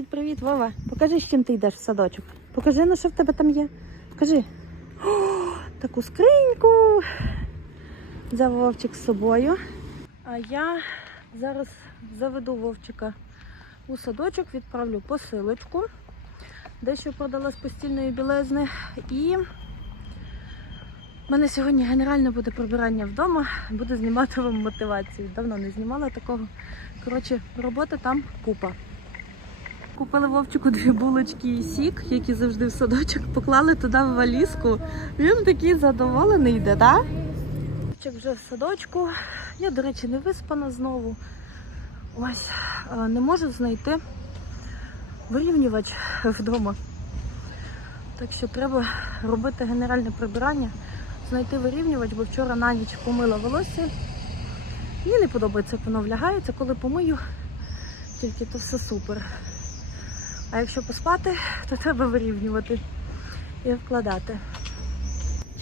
Привіт-привіт, Вова. Покажи, з чим ти йдеш в садочок. Покажи, ну що в тебе там є. Покажи. О, таку скриньку. Взяв Вовчик з собою. А я зараз заведу Вовчика у садочок, відправлю посилочку. Дещо продала з постільної білизни. І в мене сьогодні генеральне буде прибирання вдома. Буду знімати вам мотивацію. Давно не знімала такого. Коротше, роботи там купа. Купили Вовчику дві булочки і сік, які завжди в садочок, поклали туди в валізку. Він такий задоволений йде, так? Вовчик вже в садочку. Я, до речі, не виспана знову. Ось, е, не можу знайти вирівнювач вдома. Так що треба робити генеральне прибирання, знайти вирівнювач, бо вчора на ніч помила волосся. Мені не подобається, як воно влягається, коли помию, тільки то все супер. А якщо поспати, то треба вирівнювати і вкладати.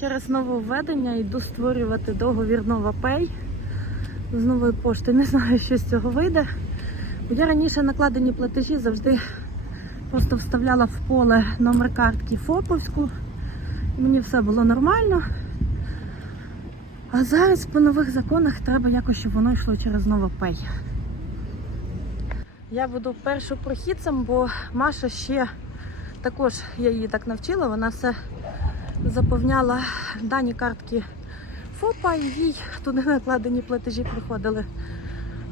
Через нововведення йду створювати договір NovaPay з нової пошти. Не знаю, що з цього вийде. Я раніше накладені платежі завжди просто вставляла в поле номер картки ФОПовську. Мені все було нормально. А зараз по нових законах треба якось, щоб воно йшло через NovaPay. Я буду першопрохідцем, бо Маша ще також я її так навчила, вона все заповняла дані картки ФОПа і їй туди накладені платежі приходили.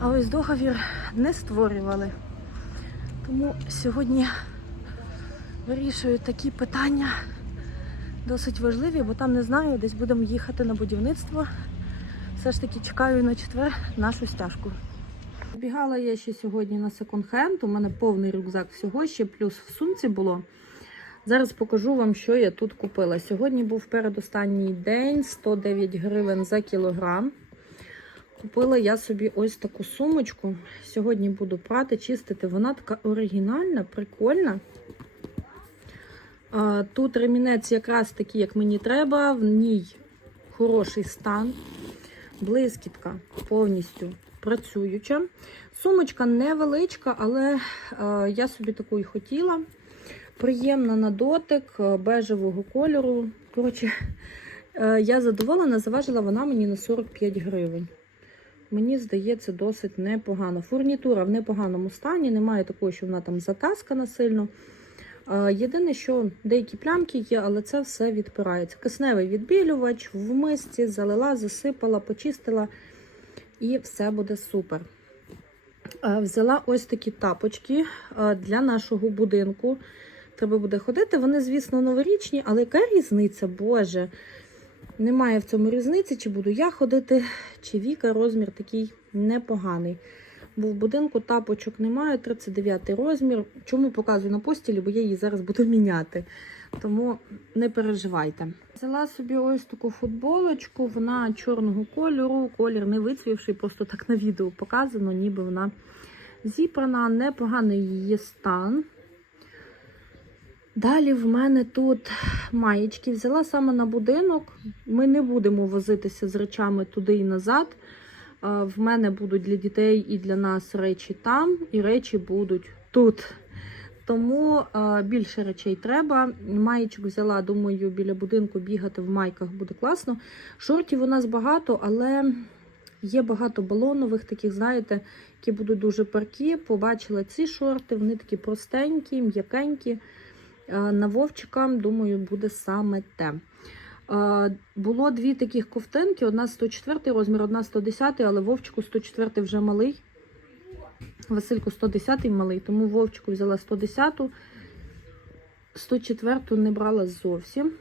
А ось договір не створювали. Тому сьогодні вирішую такі питання досить важливі, бо там не знаю, десь будемо їхати на будівництво. Все ж таки чекаю на четвер нашу стяжку. Бігала я ще сьогодні на секонд-хенд. У мене повний рюкзак всього, ще плюс в сумці було. Зараз покажу вам, що я тут купила. Сьогодні був передостанній день, 109 гривень за кілограм. Купила я собі ось таку сумочку. Сьогодні буду прати, чистити. Вона така оригінальна, прикольна. Тут ремінець якраз такий, як мені треба, в ній хороший стан, блискітка повністю працююча. Сумочка невеличка, але е, я собі таку і хотіла. Приємна на дотик, е, бежевого кольору. Коротше, е, я задоволена, заважила вона мені на 45 гривень. Мені здається, досить непогано. Фурнітура в непоганому стані, немає такого, що вона там затаскана сильно. Єдине, що деякі плямки є, але це все відпирається. Кисневий відбілювач в мисці залила, засипала, почистила і все буде супер. Е, Взяла ось такі тапочки е, для нашого будинку. Треба буде ходити. Вони, звісно, новорічні, але яка різниця, Боже? Немає в цьому різниці, чи буду я ходити, чи Віка розмір такий непоганий. Бо в будинку тапочок немає, 39 розмір. Чому показую на постілі, бо я її зараз буду міняти. Тому не переживайте. Взяла собі ось таку футболочку, вона чорного кольору, колір не вицвівший, просто так на відео показано, ніби вона зібрана, непоганий її стан. Далі в мене тут маєчки взяла саме на будинок. Ми не будемо возитися з речами туди і назад. В мене будуть для дітей і для нас речі там, і речі будуть тут. Тому а, більше речей треба. Маєчок взяла, думаю, біля будинку бігати в майках буде класно. Шортів у нас багато, але є багато балонових, таких, знаєте, які будуть дуже паркі. Побачила ці шорти, вони такі простенькі, м'якенькі. А, На Вовчика, думаю, буде саме те. А, Було дві таких ковтинки: одна 104 розмір, одна 110, але Вовчику 104 вже малий. Васильку 110 малий, тому Вовчику взяла 110, 104-ту не брала зовсім.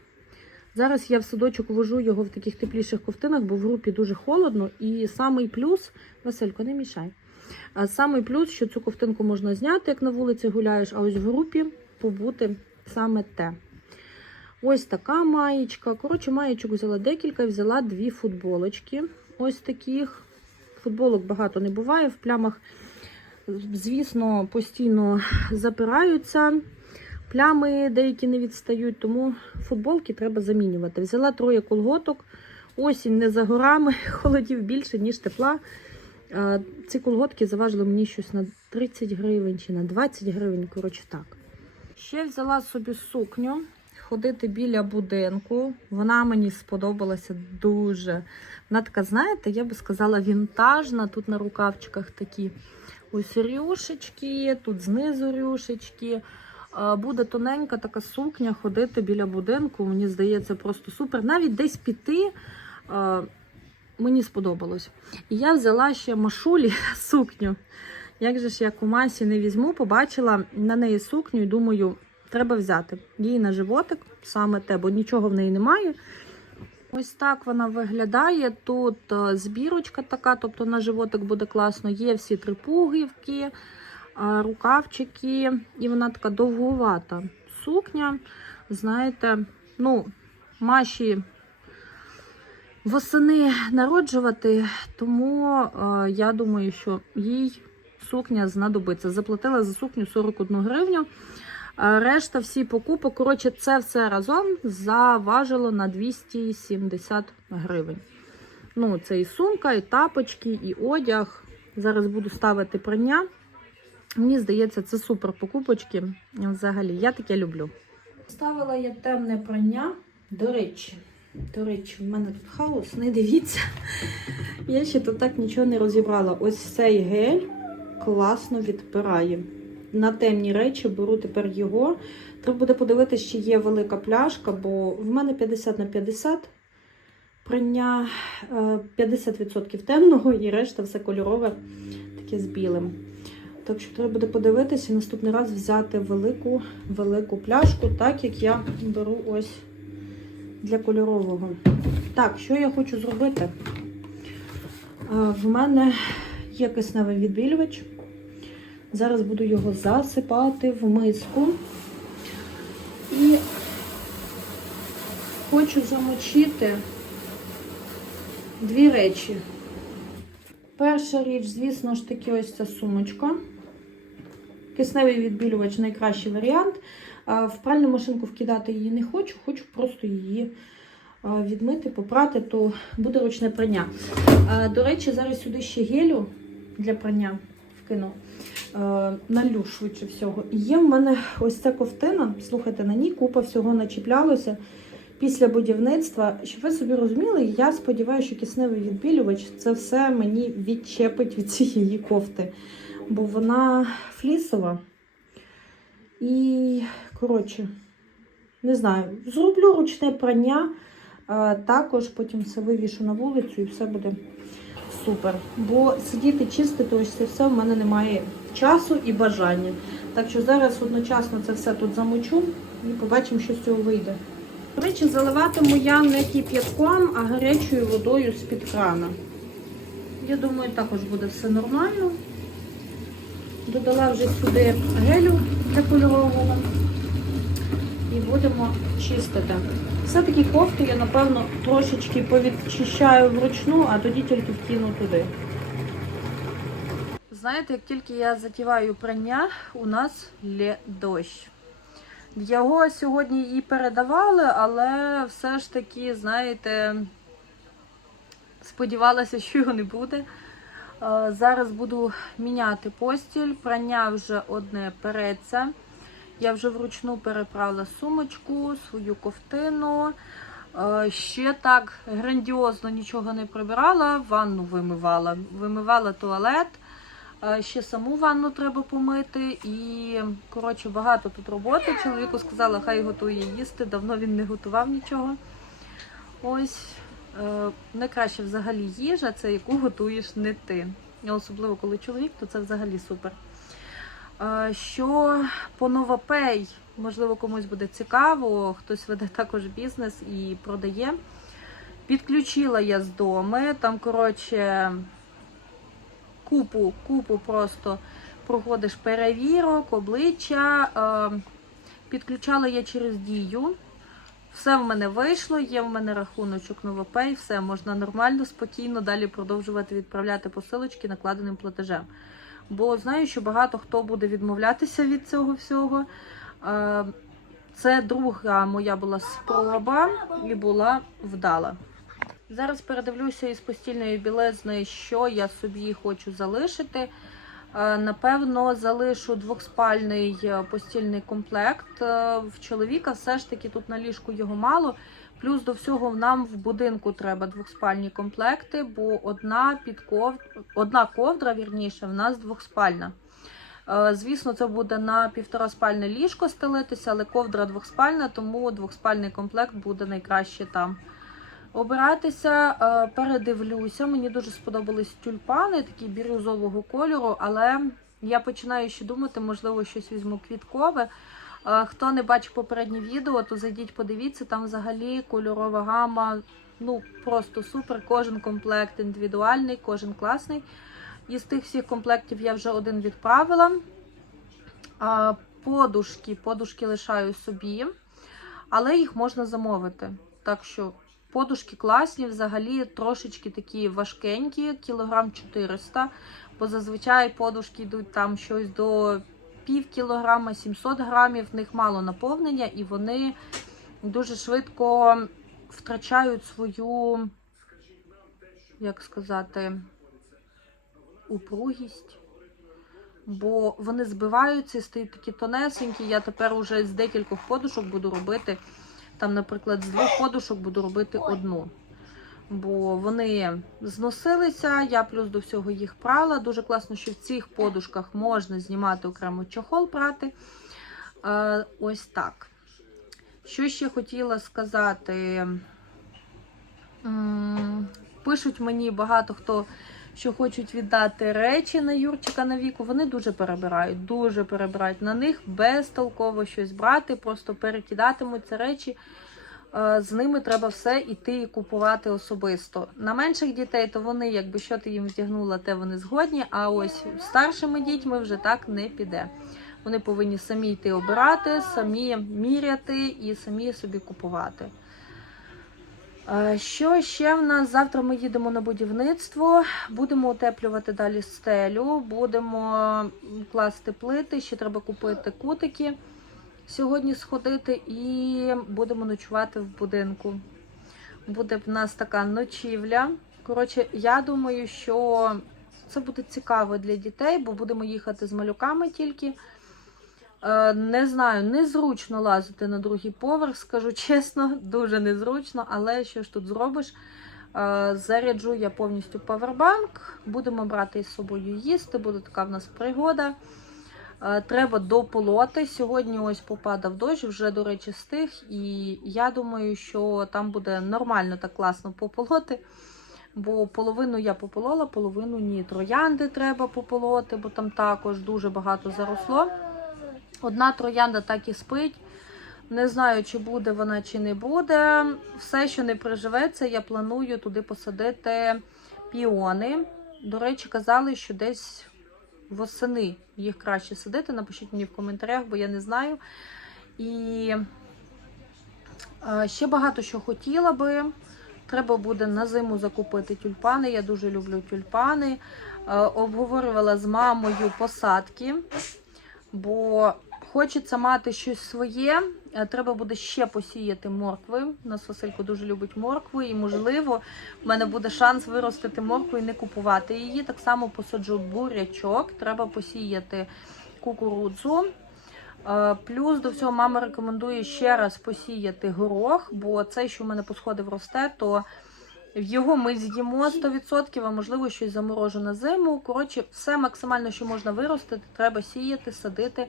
Зараз я в садочок вожу його в таких тепліших ковтинах, бо в групі дуже холодно. І самий плюс, Василько, не мішай. А самий плюс, що цю ковтинку можна зняти, як на вулиці гуляєш, а ось в групі побути саме те. Ось така маєчка. Коротше, маєчок взяла декілька, взяла дві футболочки. Ось таких. Футболок багато не буває. В плямах, звісно, постійно запираються. Плями деякі не відстають, тому футболки треба замінювати. Взяла троє колготок. Осінь не за горами, холодів більше, ніж тепла. Ці колготки заважили мені щось на 30 гривень чи на 20 гривень, коротше так. Ще взяла собі сукню ходити біля будинку. Вона мені сподобалася дуже. Вона така, знаєте, я би сказала, вінтажна. Тут на рукавчиках такі ось рюшечки, тут знизу рюшечки. Буде тоненька така сукня ходити біля будинку. Мені здається, просто супер. Навіть десь піти. Мені сподобалось. І я взяла ще машулі сукню. Як же ж я кумасі не візьму, побачила на неї сукню і думаю, треба взяти. Їй на животик саме те, бо нічого в неї немає. Ось так вона виглядає. Тут е, збірочка така, тобто на животик буде класно. Є всі три пугівки, е, рукавчики, і вона така довгувата сукня. Знаєте, ну, Маші восени народжувати, тому е, я думаю, що їй сукня знадобиться. Заплатила за сукню 41 гривню. Е, Решта всі покупи, коротше, це все разом заважило на 270 гривень. Ну, це і сумка, і тапочки, і одяг. Зараз буду ставити прання. Мені здається, це супер покупочки. Взагалі, я таке люблю. Ставила я темне прання. До речі, до речі, в мене тут хаос, не дивіться. Я ще тут так нічого не розібрала. Ось цей гель класно відпирає. На темні речі беру тепер його. Треба буде подивитися, чи є велика пляшка, бо в мене 50 на 50 прання, е, 50% темного і решта все кольорове, таке з білим. Так що треба буде подивитися і наступний раз взяти велику велику пляшку, так як я беру ось для кольорового. Так, що я хочу зробити? Е, В мене є кисневий відбілювач. Зараз буду його засипати в миску. І хочу замочити дві речі. Перша річ, звісно ж таки, ось ця сумочка. Кисневий відбілювач найкращий варіант. В пральну машинку вкидати її не хочу, хочу просто її відмити, попрати, то буде ручне прання. До речі, зараз сюди ще гелю для прання вкину. А, Налю швидше всього. І є в мене ось ця ковтина. Слухайте, на ній купа всього начіплялося після будівництва. Щоб ви собі розуміли, я сподіваюся, що кисневий відбілювач це все мені відчепить від цієї кофти. Бо вона флісова. І, коротше, не знаю, зроблю ручне прання, також потім все вивішу на вулицю і все буде супер. Бо сидіти чистити ось це все в мене немає часу і бажання. Так що зараз одночасно це все тут замочу і побачимо, що з цього вийде. До речі, заливатиму я не кип'ятком, а гарячою водою з-під крана. Я думаю, також буде все нормально. Додала вже сюди гелю для кольорового і будемо чистити. Все-таки кофту я, напевно, трошечки повідчищаю вручну, а тоді тільки вкину туди. Знаєте, як тільки я затіваю прання, у нас лє дощ. Його сьогодні і передавали, але все ж таки, знаєте, сподівалася, що його не буде. Е, Зараз буду міняти постіль. Прання вже одне переться. Я вже вручну переправила сумочку, свою ковтину. Е, Ще так грандіозно нічого не прибирала, ванну вимивала. Вимивала туалет. Е, Ще саму ванну треба помити. І, коротше, багато тут роботи. Чоловіку сказала, хай готує їсти. Давно він не готував нічого. Ось е, найкраще взагалі їжа це яку готуєш не ти. Особливо коли чоловік, то це взагалі супер. Е, Що по Новопей, можливо, комусь буде цікаво, хтось веде також бізнес і продає. Підключила я з дому, там, коротше, купу, купу просто проходиш перевірок, обличчя. Е, Підключала я через дію. Все в мене вийшло, є в мене рахуночок Новопей, все можна нормально, спокійно далі продовжувати відправляти посилочки накладеним платежем. Бо знаю, що багато хто буде відмовлятися від цього всього. Е, Це друга моя була спроба і була вдала. Зараз передивлюся із постільної білизни, що я собі хочу залишити. Е, Напевно, залишу двохспальний е, постільний комплект. Е, В чоловіка все ж таки тут на ліжку його мало. Плюс до всього нам в будинку треба двохспальні комплекти, бо одна підков... одна ковдра, вірніше, в нас двохспальна. Звісно, це буде на півтораспальне ліжко стелитися, але ковдра двохспальна, тому двохспальний комплект буде найкраще там. Обиратися, е, передивлюся. Мені дуже сподобались тюльпани, такі бірюзового кольору, але я починаю ще думати, можливо, щось візьму квіткове. Е, Хто не бачив попереднє відео, то зайдіть, подивіться, там взагалі кольорова гама. Ну, просто супер. Кожен комплект індивідуальний, кожен класний. Із тих всіх комплектів я вже один відправила. Подушки, подушки лишаю собі, але їх можна замовити. Так що подушки класні, взагалі трошечки такі важкенькі, кілограм 400, бо зазвичай подушки йдуть там щось до пів кілограма, 700 грамів, в них мало наповнення, і вони дуже швидко втрачають свою, як сказати, упругість. Бо вони збиваються стають такі тонесенькі. Я тепер уже з декількох подушок буду робити. Там, наприклад, з двох подушок буду робити одну. Бо вони зносилися, я плюс до всього їх прала. Дуже класно, що в цих подушках можна знімати окремо чохол прати. Е, ось так. Що ще хотіла сказати? Пишуть мені багато хто, що хочуть віддати речі на Юрчика на віку. Вони дуже перебирають, дуже перебирають. На них безтолково щось брати, просто перекидатимуться речі. Е, З ними треба все іти і купувати особисто. На менших дітей, то вони, якби що ти їм вдягнула, те вони згодні. А ось старшими дітьми вже так не піде. Вони повинні самі йти обирати, самі міряти і самі собі купувати. Е, Що ще в нас? Завтра ми їдемо на будівництво, будемо утеплювати далі стелю, будемо класти плити, ще треба купити кутики. Сьогодні сходити і будемо ночувати в будинку. Буде в нас така ночівля. Коротше, я думаю, що це буде цікаво для дітей, бо будемо їхати з малюками тільки. Е, Не знаю, незручно лазити на другий поверх, скажу чесно, дуже незручно, але що ж тут зробиш? Е, Заряджу я повністю павербанк, будемо брати із собою їсти, буде така в нас пригода. Е, Треба дополоти. Сьогодні ось попадав дощ, вже, до речі, стих, і я думаю, що там буде нормально так класно пополоти. Бо половину я пополола, половину ні. Троянди треба пополоти, бо там також дуже багато заросло. Одна троянда так і спить. Не знаю, чи буде вона, чи не буде. Все, що не приживеться, я планую туди посадити піони. До речі, казали, що десь восени їх краще садити. Напишіть мені в коментарях, бо я не знаю. І е, ще багато що хотіла би. Треба буде на зиму закупити тюльпани. Я дуже люблю тюльпани. Е, Обговорювала з мамою посадки, бо хочеться мати щось своє. Е, Треба буде ще посіяти моркви. У нас Василько дуже любить моркву, і можливо, в мене буде шанс виростити моркву і не купувати її. Так само посаджу бурячок. Треба посіяти кукурудзу. Е, Плюс до всього мама рекомендує ще раз посіяти горох, бо цей, що в мене по сходів росте, то його ми з'їмо 100%, а можливо щось заморожу на зиму. Коротше, все максимально, що можна виростити, треба сіяти, садити.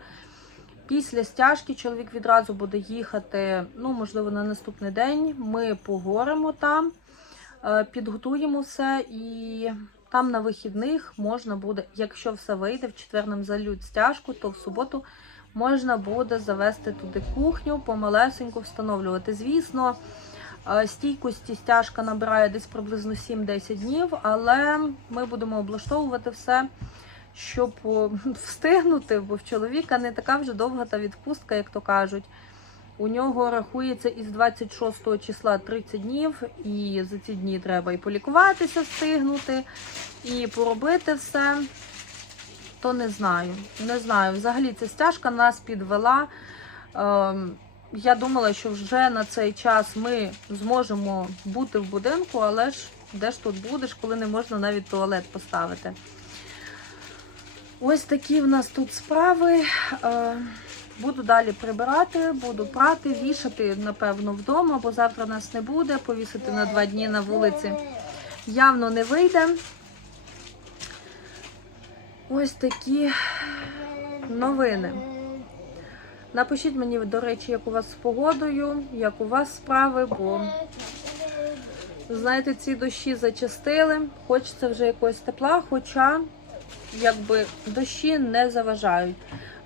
Після стяжки чоловік відразу буде їхати, ну, можливо, на наступний день. Ми погоримо там, е, підготуємо все і там на вихідних можна буде, якщо все вийде, в четвер нам зальють стяжку, то в суботу можна буде завести туди кухню, помалесеньку встановлювати. Звісно, е, стійкості стяжка набирає десь приблизно 7-10 днів, але ми будемо облаштовувати все, щоб встигнути, бо в чоловіка не така вже довга та відпустка, як то кажуть. У нього рахується із 26 числа 30 днів, і за ці дні треба і полікуватися, встигнути, і поробити все. То не знаю. Не знаю. Взагалі ця стяжка нас підвела. Ем, я думала, що вже на цей час ми зможемо бути в будинку, але ж де ж тут будеш, коли не можна навіть туалет поставити. Ось такі в нас тут справи. Е, Буду далі прибирати, буду прати, вішати, напевно, вдома, бо завтра нас не буде. Повісити на два дні на вулиці явно не вийде. Ось такі новини. Напишіть мені, до речі, як у вас з погодою, як у вас справи, бо знаєте, ці дощі зачастили. Хочеться вже якогось тепла, хоча якби дощі не заважають.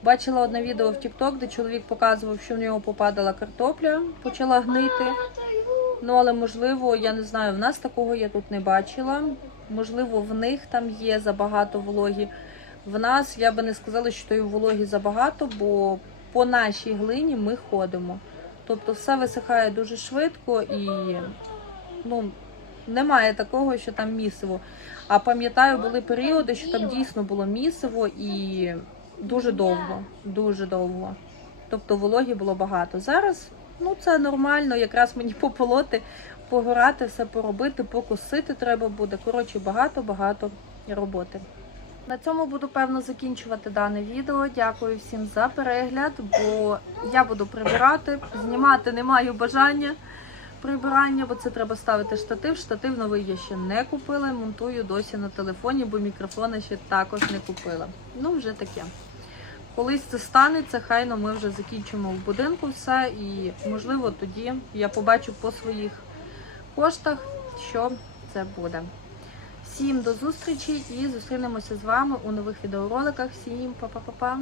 Бачила одне відео в TikTok, де чоловік показував, що в нього попадала картопля, почала гнити. Ну, але можливо, я не знаю, в нас такого я тут не бачила. Можливо, в них там є забагато вологі. В нас я би не сказала, що тої вологі забагато, бо по нашій глині ми ходимо. Тобто все висихає дуже швидко і ну, немає такого, що там місиво. А пам'ятаю, були періоди, що там дійсно було місиво і дуже довго, дуже довго. Тобто вологі було багато. Зараз ну це нормально, якраз мені пополоти, погорати, все поробити, покосити треба буде. Коротше, багато-багато роботи. На цьому буду певно закінчувати дане відео. Дякую всім за перегляд, бо я буду прибирати. Знімати не маю бажання прибирання, бо це треба ставити штатив. Штатив новий я ще не купила. Монтую досі на телефоні, бо мікрофона ще також не купила. Ну, вже таке. Колись це станеться, хайно ми вже закінчимо в будинку все, і можливо тоді я побачу по своїх коштах, що це буде. Всім до зустрічі і зустрінемося з вами у нових відеороликах. Всім па-па-па-па!